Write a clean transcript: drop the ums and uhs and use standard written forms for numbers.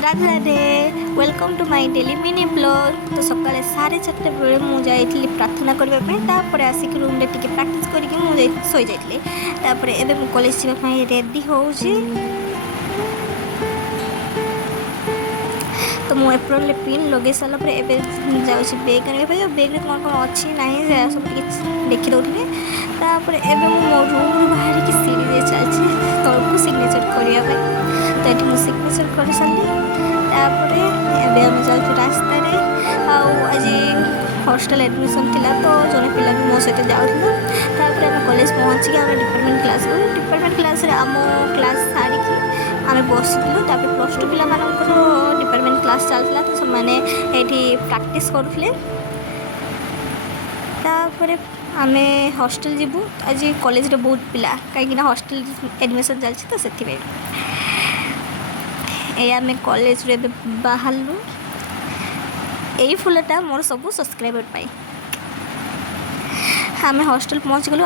Radhe Radhe welcome to my daily mini blog. तो सकाଳେ 4:30 बेले मुझे प्रार्थना करने आसिक रूम रे टिके प्रैक्टिस करके शोई जाइली। एबे मु कॉलेज जावाई रेडी होउची। तो मु एप्रोन पिन लगे सारा जाऊँगी बेग आने बेग में कौन कौन अच्छी ना सब देखी दौली। एबे मो रूम रू बाहर की सीढ़ी चलती तौक सिग्नेचर करने तो ये मुझे सिग्नेचर कर सारी। एबे आम जाऊँ रास्ता आज हॉस्टल एडमिशन थिला तो जड़े पिला भी मो सहित जाऊँ। आम कॉलेज पहुँचिक आम डिपार्टमेंट क्लास गलु। डिपार्टमेंट क्लास आम क्लास सारी आम बसलु। प्लस टू पिला डिपार्टमेंट क्लास चलता तो से प्रैक्टिस करुले। आम हॉस्टल जीवु आज कॉलेज रे बहुत पिला कहीं हॉस्टल एडमिशन चलती तो से आम कॉलेज रे बाहरलु। यही फुलटा मोर सब सब्सक्राइबर पाई आम हॉस्टल पहुँच गलु।